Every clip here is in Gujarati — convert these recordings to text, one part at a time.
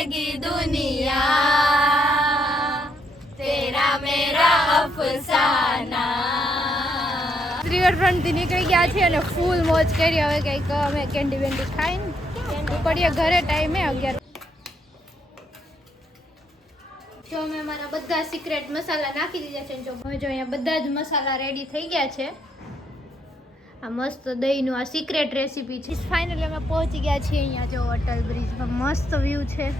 जाएगी दुनिया तेरा मेरा अफसाना। રિવરફ્રન્ટ થી નીકળી ગયા છીએ અને ફૂલ મોજ કરી. હવે કંઈક અમે કેન્ડી વેન્ડી ખાઈને નીકળીએ ઘરે. ટાઈમે 11. જો અમે અમારા બધા સિક્રેટ મસાલા નાખી દીધા છે. જો અહીંયા બધા જ મસાલા રેડી થઈ ગયા છે. આ મસ્ત દહીંનું આ સિક્રેટ રેસીપી છે. ફાઇનલી અમે પહોંચી ગયા છીએ અહીંયા. જો અટલ બ્રિજમાં મસ્ત વ્યૂ છે.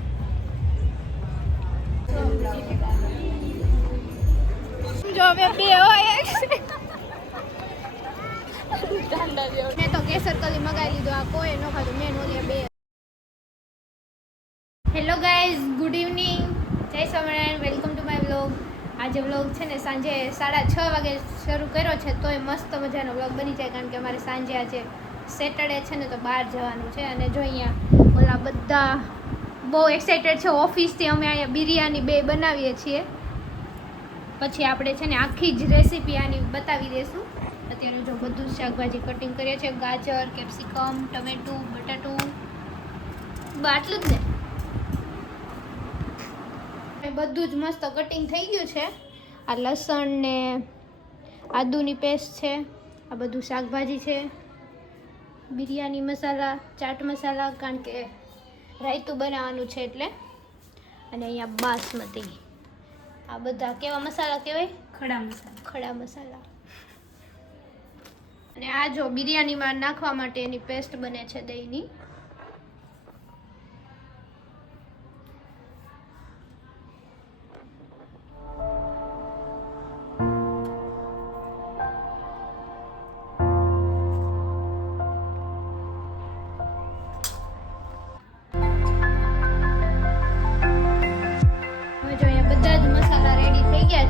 જો અમે બે હોય મેં તો કેસર કલી મગાવી લીધું. આ કોઈ ન ખાધું. મેં ઓલી બે. હેલો ગાઈઝ, ગુડ ઇવનિંગ, જય Swaminarayan, welcome to my vlog. આજે વ્લોગ છે ને સાંજે 6:30 વાગે શરૂ કર્યો છે, તોય મસ્ત મજાનો વ્લોગ બની જાય, કારણ કે અમારે સાંજે આજે સેટરડે છે ને તો બહાર જવાનું છે. અને જો અહીંયા ઓલા બધા બહુ એક્સાઇટેડ છે ઓફિસથી. અમે અહીંયા બિરયાની 2 બનાવીએ છીએ. પછી આપણે છે ને આખી જ રેસીપી આની બતાવી દઈશું. અત્યારે જો બધું જ શાકભાજી કટિંગ કરીએ છીએ. ગાજર, કેપ્સિકમ, ટમેટું, બટાટું, આટલું જ ને બધું જ મસ્ત કટિંગ થઈ ગયું છે. આ લસણ ને આદુની પેસ્ટ છે. આ બધું શાકભાજી છે. બિરયાની મસાલા, ચાટ મસાલા, કારણ કે રાયતું બનાવવાનું છે એટલે. અને અહીંયા બાસમતી. આ બધા કેવા મસાલા કહેવાય? खड़ा मसाला. ખડા મસાલા. અને આ જો બિરયાનીમાં નાખવા માટે એની પેસ્ટ બને છે દહીંની.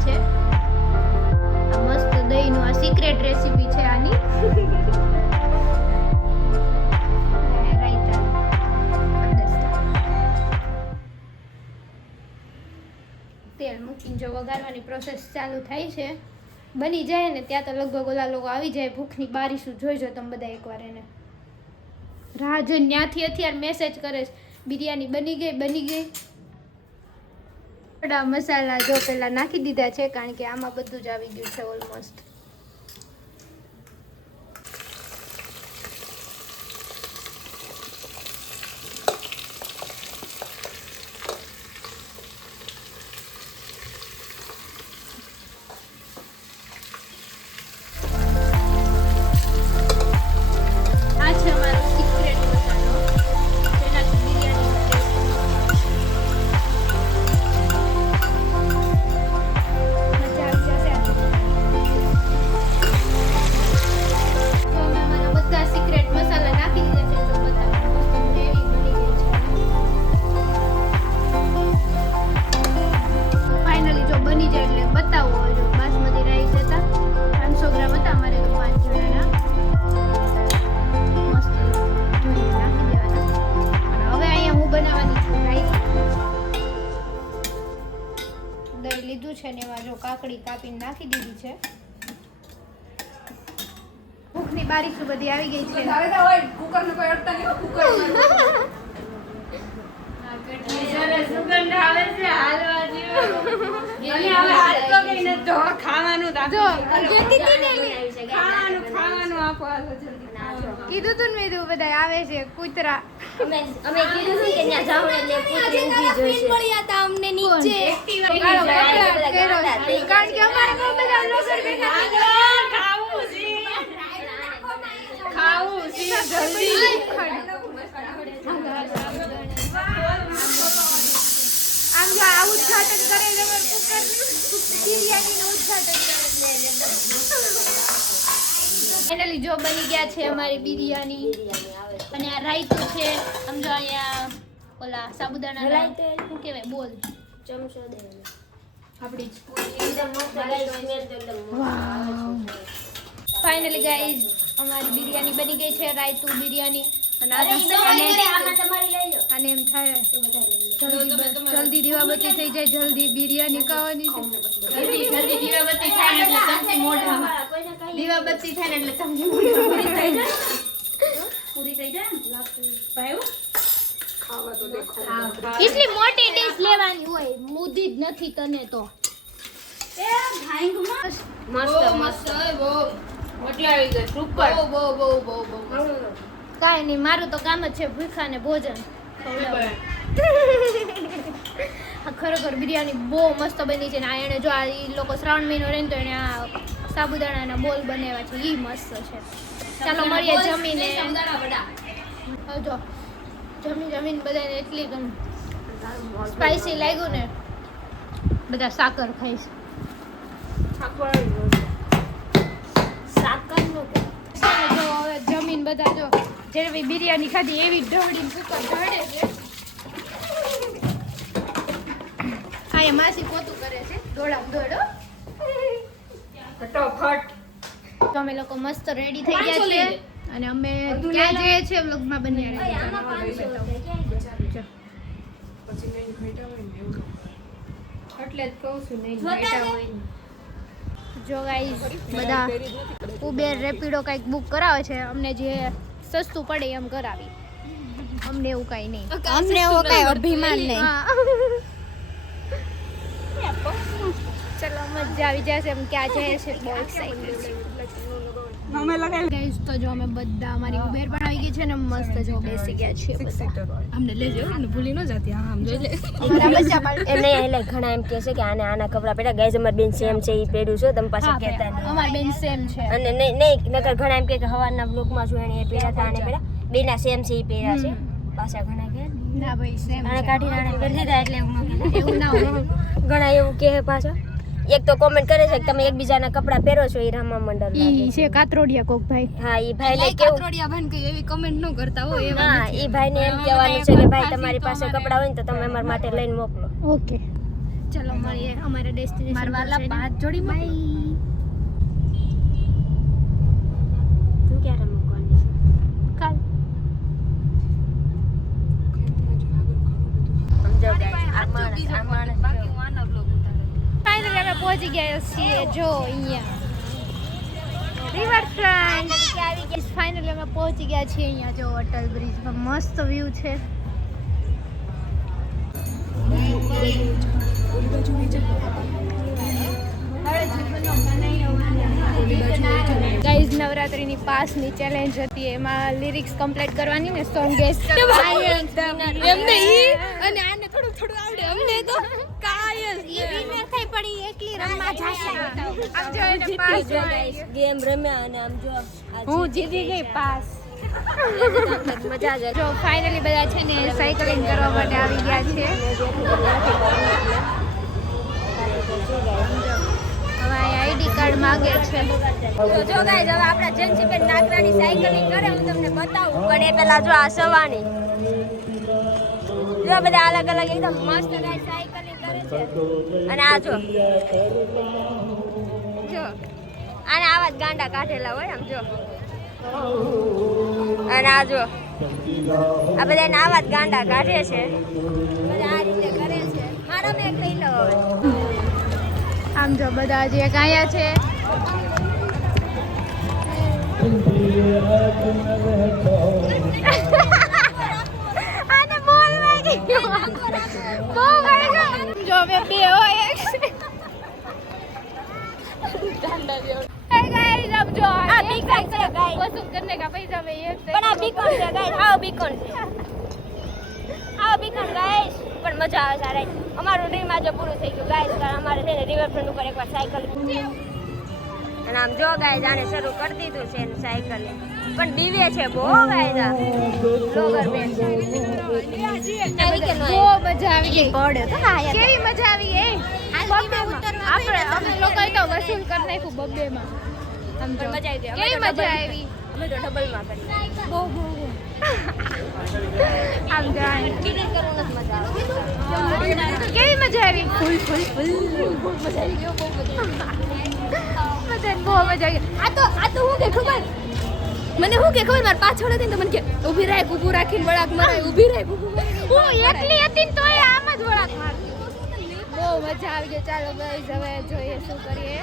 છે આ મસ્ત દહીંનું આ સિક્રેટ રેસીપી છે આની. તેલ મૂકીને જો વઘારવાની પ્રોસેસ ચાલુ થાય છે. બની જાય ને ત્યાં તો લગભગ ઓલા લોકો આવી જાય. ભૂખની બારીશું જોઈજો તમે બધા એકવાર. એને રાહ જોઈને ત્યાંથી અત્યારે મેસેજ કરે છે બિરયાની બની ગઈ, બની ગઈ. ખડા મસાલા જો પેલા નાખી દીધા છે, કારણ કે આમાં બધું જ આવી ગયું છે ઓલમોસ્ટ. આ છે અમારો સિક્રેટ મસાલો, જેનાથી બિરયાની લીધું છે ને એમાં જો કાકડી કાપીને નાખી દીધી છે. ભૂખની બારીશું બધી આવી ગઈ છે. कुकर में कोई अड़ता नहीं. कुकर સુગંધ આવે છે હાલવા જેવો. અને હવે હાલ તો કઈ ન તો ખાવાનું જો ખાવાનું આપો હાલો જલ્દી. કીધું તું ને મેં બધા આવે છે કૂતરા. અમે કીધું છે કે ત્યાં જાવ એટલે કૂતરી ઊભી જોઈશે. મળ્યા તા અમને નીચે. કારણ કે અમારે બહુ બધા લોકો બેઠા છે. ખાવું છે જલ્દી. આમ જો આ ઉદ્ઘાટન કરે તમારે કુકર બિરયાનીનું ઉદ્ઘાટન કરે. ફાઇનલી જો બની ગયા છે અમારી બિરયાની. અને આ રાયતું છે. સમજો અહીંયા ઓલા સાબુદાણા શું કહેવાય બોલ ચમચો દે આપણી એકદમ મસ્ત ગાઈસ સ્મેલ તો એકદમ ફાઇનલી ગાઈઝ અમારી બિરયાની બની ગઈ છે. રાયતું બિરયાની. અને આમાં તમારી લઈ લો. અને એમ થાય તો બધા લઈ લો. જલ્દી દીવાબત્તી થઈ જાય. જલ્દી બિરયાની ખાવાની છે. જલ્દી દીવાબત્તી થાય ને એટલે તમથી મોઢામાં કોઈને કઈ દીવાબત્તી થાય ને એટલે તમથી મોઢામાં પૂરી થઈ જાય. પૂરી થઈ જાય ને ભાઈ ખાવા તો દે કેટલી મોટી ડીશ લેવાની હોય, મુદી જ નથી તને તો. મસ્ત બહુ મજા આવી ગઈ સુપર કાંઈ નહીં, મારું તો કામ જ છે ભૂખાને ભોજન ખવડાવવું. આ ખરેખર બિરયાની બહુ મસ્ત બની છે ને આ એણે જો આ ઈ લોકો શ્રાવણ મહિનો રહે ને તો એણે આ સાબુદાણાના બોલ બનાવ્યા છે, ઈ મસ્ત છે. ચાલો મળીએ જમીને. હવે જો જમીને બધાને એટલી સ્પાઈસી લાગ્યું ને બધા સાકર ખાઈશ. જો હવે જમીન બધા જો જેવી બિરયાની ખાધી એવી ઢવડી સુકર ઢળે છે. આ એ માસી પોતું કરે છે દોડામ દોડો. ફટાફટ તો અમે લોકો મસ્ત રેડી થઈ ગયા છે અને અમે ક્યાં જઈએ છીએ વ્લોગમાં બની એટલે જ કહું છું નહીં બેઠા હોય. જો ગાઈસ બધા ઉબેર રેપિડો કંઈક બુક કરાવે છે, અમને જે સસ્તું પડે એમ કરાવી. અમને એવું કઈ નહીં, અમને એવો કઈ અભિમાન નહીં. ચલો મજા આવી જશે. એમ ક્યાં જાય છે બહુ એક્સાઇટેડ. ગાઈસ તો જો અમે બધા અમારી ઉબેર પણ આવી ગઈ છે ને મસ્ત જો બેસી ગયા છીએ બધા. અમને લેજો ને ભૂલી ન જતી. હા આમ જોઈ લે. અમારા બચ્ચા પણ એમ નહીં એટલે ઘણા એમ કહે છે કે આના કપડા પહેર્યા ગાઈઝ અમાર બેન સેમ છે ઈ પહેર્યું છે તમે પાસે કહેતા નહીં. અમારી બેન સેમ છે અને નહીં નકર ઘણા એમ કહે કે હવારના બ્લોગમાં જો એને એ પહેર્યા હતા આને પહેર્યા બેના સેમ છે ઈ પહેર્યા છે. પાછા ઘણા કહે ના ભાઈ સેમ આને કાઢી રાણે પહેરી દીધા એટલે એવું ન કહે. એવું ના હોય. ઘણા એવું કહે પાછા. એક તો કોમેન્ટ કરે છે કે તમે એકબીજાના કપડા પહેરો છો ઈ રામા મંડળ ઈ છે કાતરોડિયા કોક ભાઈ. હા ઈ ભાઈને કેવું કાતરોડિયા ભાઈ કઈ એવી કમેન્ટ ન કરતા હોય એવા. હા ઈ ભાઈને એમ કહેવાનું છે કે ભાઈ તમારી પાસે કપડા હોય ને તો તમે અમારા માટે લઈને મોકલો. ઓકે ચલો મળીએ અમારા ડેસ્ટિનેશન. મારવાલા હાથ જોડી બાય. તું ક્યારે મૂકવાની છે? કાલ સમજો ગાઈસ આ માણસ ફાઇનલી અમે પહોંચી ગયા છીએ જો અહીંયા રિવરફ્રન્ટ. ફાઇનલી અમે પહોંચી ગયા છીએ અહીંયા જો અટલ બ્રિજ પર મસ્ત વ્યૂ છે. ગાઈઝ નવરાત્રીની પાસની ચેલેન્જ હતી, એમાં લિરિક્સ કમ્પ્લીટ કરવાની ને સોંગ ગેસ એમને ઈ અને આને થોડું આવડે અમને તો કાય ઈ વિનર થઈ પડી એકલી રમવા જાય. આમ જો એને પાસ ગેમ રમ્યા અને આમ જો હું જીતી ગઈ પાસ. મજા જ જો ફાઇનલી બધા છે ને સાયકલિંગ કરવા માટે આવી ગયા છે. હવે આઈડી કાર્ડ માંગે છે. તો જો ગાઈસ હવે આપણા જેન્સીબેન નાગરાની સાયકલિંગ કરે હું તમને બતાવું પણ એ પેલા જો આ સવાની જો બધા અલગ અલગ એકદમ મસ્ત ગાઈસ સાયકલિંગ કરે છે. અને આ જો આને આવા જ ગાંડા કાઢેલા હોય આમ જો. અને આ જો આ બધા એને આવા જ ગાંડા કાઢે છે બધા આ રીતે કરે છે. મારો મેં એક લઈ લો હવે. આમ જો બધા જે ગાયા છે. આને બોલ વાગી ગયો. બહુ વાગ્યો. જો અમે બે હોય એક Hey guys, अब जो આ બીકન છે ગાઈસ वसूल करने का पैसा में एक પણ આ બીકન છે ગાઈસ આવો બીકન છે આવો બીકન ગાઈસ પણ મજા આવે સારા અમારું ડ્રીમ આજે પૂરું થઈ ગયું ગાઈસ કારણ અમારે છે ને રિવરફ્રન્ટ ઉપર એકવાર સાયકલ અને આમ જો ગાઈસ આને શરૂ કરી દીધું છે એનું સાયકલ પણ બીવે છે બહુ ગાઈસ આ બ્લોગર બેન બહુ મજા આવી ગઈ. પડે તો હા યાર કેવી મજા આવી એ આપણે અમે લોકોએ તો વસૂલ કરી નાખ્યું બબ્બે માં. આમ જો મજા આવી ગઈ કેવી મજા આવી. અમે તો ડબલ માં કરી બહુ બહુ આમ જો ટિકિટ કરવું નથી મજા આવે કેવી મજા આવી. ફૂલ ફૂલ ફૂલ મજા આવી ગયો બહુ મજા બધાને બહુ મજા આવી. આ તો હું કે ખબર મને હું કે ખબર માર પાછળ હતી ને તો મને કે ઊભી રાખ ઊભું રાખીને વળાક મરાય ઊભી રાખ ઊભું હું એકલી હતી ને તોય આમ જ વળાક મારતી. બહુ મજા આવી ગઈ. ચાલો ગાઈસ હવે જોઈએ શું કરીએ.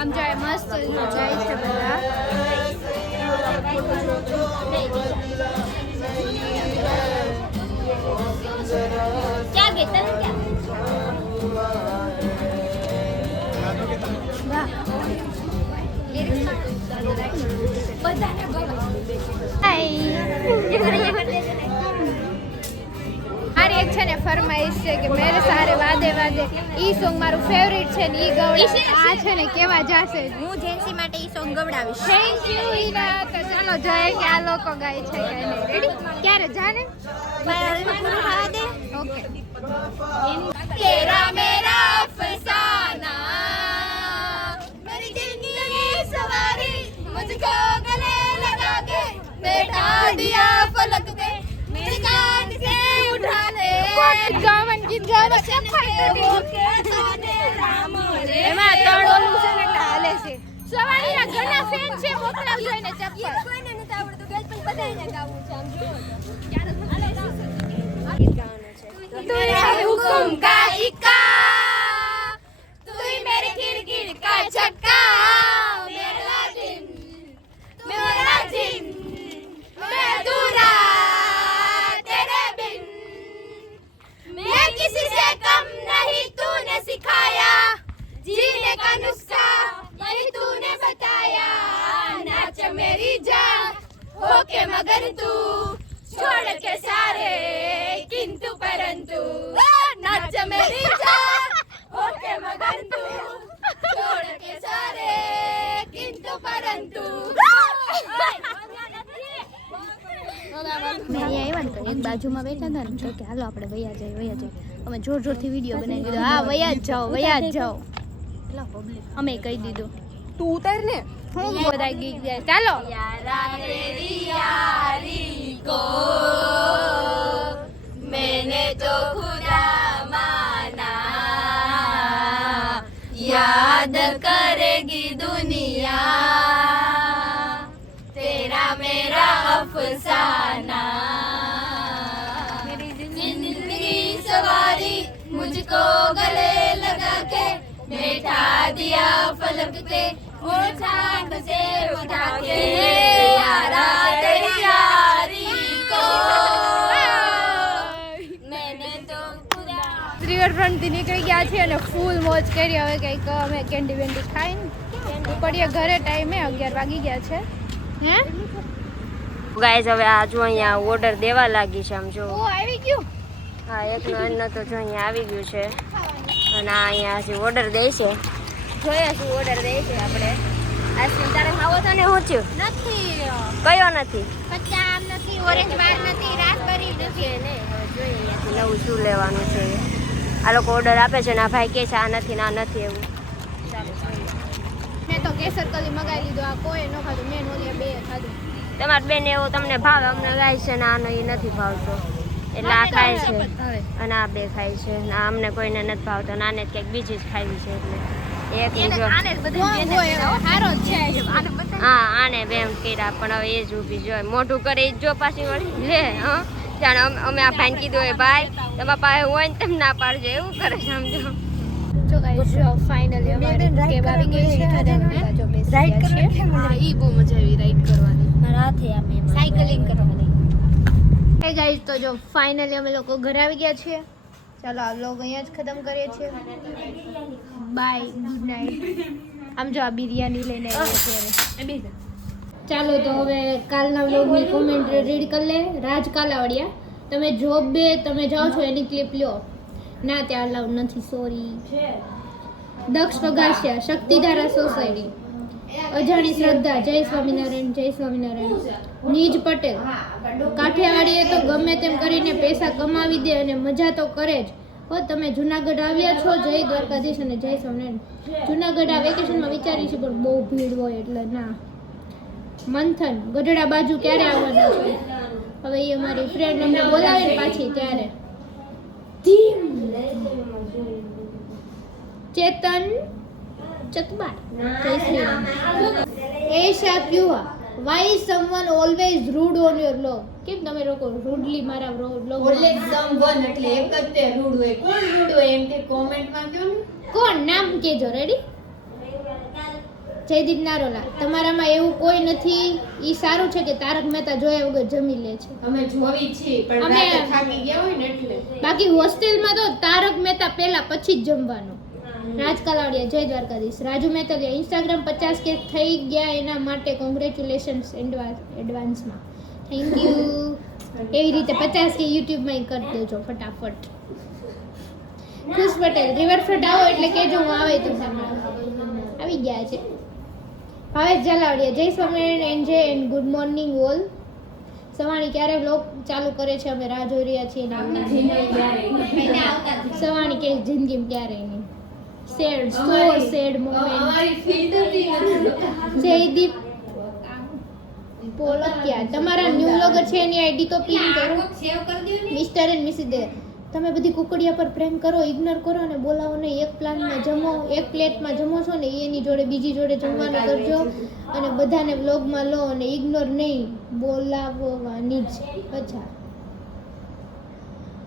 આમ જાય મસ્ત જાય છે બધા. ક્યાં ગઈ તને ક્યાં મારી એક છે ને ફરમાઈશ છે કે મેરે સારે વાદે વાદે ઈ સોંગ મારું ફેવરિટ છે ને ઈ ગવડાવે. આ છે ને કેવા જાશે. હું જેન્સી માટે ઈ સોંગ ગવડાવીશ. Thank you Ira. તો ચાલો જોઈએ કે આ લોકો ગાય છે કે નહીં. રેડી? ક્યારે જાને? ઓકે. तेरा मेरा अफसाना मेरी जिंदगी सवारी मुझको गले लगा के बैठा दिया फलक पे मेरी जान से उठा ले ગાવન ગીત ગાવા એમાં ત્રણ ઓલું છે ને એટલે હાલે છે. સવારીના ઘણા ફેન છે, મોકલાવજો એને ચપ્પલ. કોઈને નથી આવડતું ગેસ પણ બધાને ગાવું છે આમ જો तेरा हुक्म का इक्का तू ही मेरे किरकिर का चक्का मेरा दिन मैं अधूरा तेरे बिन मैं किसी से कम नहीं तूने सिखाया जीने का नुस्खा वही तूने बताया नाच मेरी जान होके मगर तू छोड़ के सारे किंतु परंतु नाच मेरी जान होके मगर तू छोड़ के सारे किंतु परंतु મેં આવ્યા ને તો એક બાજુમાં બેઠા હતા ને તો કે હાલો આપણે વયા જાય. અમે જોર જોરથી વિડીયો બનાવી દીધો. હા વયા જ જાઓ. અમે કહી દીધું તું ઉતાર ને હું બધા ગીત ગાય. ચાલો यारा तेरी यारी को मैंने तो खुदा माना याद करेगी दुनिया तेरा मेरा अफसाना मेरी जिंदगी सवारी मुझको गले लगा के बैठा दिया फलक पे वो चांद से उठा के यारा तेरी यारी को मैंने तो खुदा રિવરફ્રન્ટ થી નીકળી ગયા છીએ અને ફૂલ મોજ કરી. હવે કંઈક અમે કેન્ડી વેન્ડી ખાઈને ઉપડીએ ઘરે. ટાઈમે 11 વાગી ગયા છે. હે ગાઈઝ હવે આ જો અહીંયા ઓર્ડર દેવા લાગી છે આમ જો ઓ આવી ગયું. હા એકનો અન્ન તો જો અહીંયા આવી ગયું છે અને આ અહીંયા હજી ઓર્ડર દે છે. જોઈએ શું ઓર્ડર દે છે આપણે. આઈસ્ક્રીમ તારે ખાવો તો ને હું થયું નથી કયો નથી પચામ નથી, ઓરેન્જ બાર નથી, રાસબેરી નથી. ને હવે જોઈએ અહીંયાથી નવું શું લેવાનું છે. આ લોકો ઓર્ડર આપે છે ને આ ભાઈ કહે છે આ નથી ને આ નથી એવું. ચાલો જોઈએ. મેં તો કેસર કલી મગાવી લીધું. આ કોઈ ન ખાધું. મેં ઓલી બે ખાધું. તમારે બેન એવું તમને ભાવે અમને ગાય છે ને આનો એ નથી ભાવતો એટલે આ ખાય છે અને આ બે ખાય છે ને આ અમને કોઈને નથી ભાવતો ને આને કંઈક બીજી જ ખાવી છે એટલે એક જો હારો જ છે. હા આને બેમ કર્યા પણ હવે એ જ ઊભી જોઈએ મોઢું કરે એ જ જો પાછી વળી લે હા જાણે અમે આ ભાઈને કીધું હોય ભાઈ તમારા પાસે હોય ને તેમ ના પાડજો એવું કરે છે સમજો. જો ગાઈસ જો ફાઇનલી અમારે કેબ આવી ગઈ છે અને અમે જો બેસી ગયા છીએ. હા ઈ બહુ મજા આવી રાઈડ કરવાની. સાયકલિંગ કરવાની. હે ગાઈસ તો જો ફાઇનલી અમે લોકો ઘરે આવી ગયા છીએ. ચાલો આ વ્લોગ અહીંયા જ ખતમ કરીએ છીએ. Bye good night. આમ જો આ બિરયાની લઈને આવી અત્યારે. ચાલો તો હવે કાલના વ્લોગની કોમેન્ટ રીડ કરી લે. રાજ કાલાવડિયા તમે જોબ બે તમે જાઓ છો એની ક્લિપ લ્યો. ના ત્યાં અલાઉ નથી સોરી. દક્ષ વગાસિયા શક્તિધારા સોસાયટી અજાણી શ્રદ્ધા જય સ્વામિનારાયણ. નીજ પટેલ કાઠિયાવાડીએ તો ગમે તેમ કરીને પૈસા કમાવી દે અને મજા તો કરે જ હો. તમે જુનાગઢ આવ્યા છો જય દ્વારકાધીશ અને જય સ્વામિનારાયણ. જુનાગઢ આ વેકેશનમાં વિચારી છે પણ બહુ ભીડ હોય એટલે ના. મંથન ગઢડા બાજુ ક્યારે આવવાના છે? હવે એ અમારી ફ્રેન્ડ અમને બોલાવે ને પાછી ત્યારે. ચેતન ચતબાર જય શ્રી રામ. એશા પ્યુહા why someone always rude on your blog. કેમ તમે લોકો રૂડલી મારા બ્લોગ ઓલેક સમવન એટલે એક જ તે રૂડ હોય. કોણ રૂડ હોય એમ કે કોમેન્ટમાં કહો ને. કોણ નામ કેજો. રેડી જયદીપ નારોલા, તમારામાં એવું કોઈ નથી, ઈ સારું છે કે તારક મહેતા જોયા વગર જમી લે છે. અમે જોવી છીએ પણ અમે- રાતે થાકી ગયા હોય ને એટલે. બાકી હોસ્ટેલમાં તો તારક મહેતા પહેલા પછી જ જમવાનું. રાજ કલાવડિયા, જય દ્વારકાધીશ. રાજુ મેતલિયા, ઇન્સ્ટાગ્રામ 50K થઈ ગયા એના માટે કોંગ્રેચ્યુલેશન્સ એડવાન્સમાં. Thank you. એવી રીતે 50K યુટ્યુબમાં કરી દેજો ફટાફટ. ખુશ પટેલ, રિવરફ્રન્ટ આવો એટલે કેજો, હું આવે તો આવી ગયા છે. ભાવેશ જલાવડિયા, જય સ્વામિનારાયણ એન્જે and good morning all. Savani ક્યારે વ્લોગ ચાલુ કરે છે, અમે રાહ જોઈ રહ્યા છીએ. સવાણી કે જિંદગીમાં ક્યારે નહીં. સેડ, સો સેડ મોમેન્ટ. અમારી ફિલ્ટર થી નથી. જયદીપ પોલકિયા, તમારા ન્યૂ વ્લોગર છે એની આઈડી તો પિન કરો. સેવ કરી દો ને. મિસ્ટર એન્ડ મિસિસ દે, તમે બધી કુકડિયા પર પ્રેમ કરો, ઇગ્નોર કરો અને બોલાવો નહીં. એક પ્લાનમાં જમો, એક પ્લેટમાં જમો છો ને એની જોડે બીજી જોડે જમવાનું કરજો અને બધાને વ્લોગમાં લો અને ઇગ્નોર નહીં, બોલાવવાની જ. અચ્છા,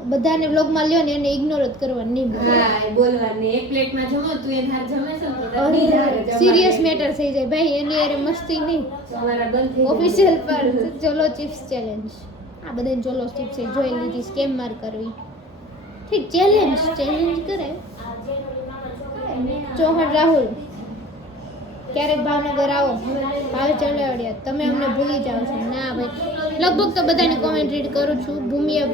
બધાને વ્લોગમાં લ્યો ને એને ઇગ્નોર જ કરવાનું, નહીં બોલવાનું. હા, બોલવાની. એક પ્લેટમાં જમો તું એ હાથ જમે છે ને તો બીજા હારે જમવાનું. સિરિયસ મેટર થઈ જાય ભાઈ, એની અરે મસ્તી નહીં. તમારા બંધ થઈ ઓફિશિયલ પર ચોલો ચિપ્સ ચેલેન્જ, આ બધાને ચોલો ચિપ્સ જોઈ લીધી, સ્કેમ માર કરવી. ઠીક, ચેલેન્જ કરે. ચૌહાણ રાહુલ, ક્યારેક ભાવનગર આવો. ભાવે ચલાવડિયા, તમે અમને ભૂલી જાઓ છો. ના ભાઈ, લગભગ તો બધાની કોમેન્ટ રીડ કરું છું. ભૂમિયા